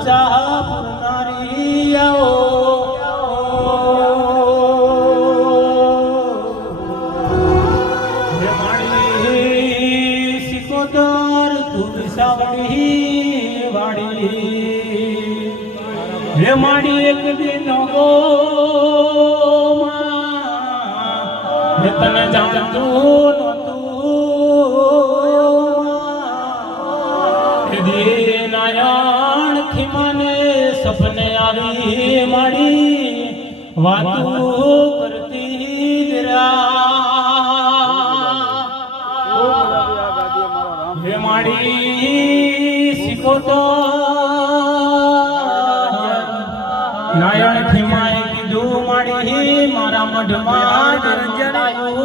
ઈચ્છા પૂરનારી આવો હે માડી સિકોતર તું વિસાવડી વાડી હે માડી એક દિન ગો હે તને જાણતું નારાયણ થી મને સપને આવી માડી વાતો કરતી હે માડી શીખોતો નારાયણ થી માએ કીધું માડી મારા મઢમાં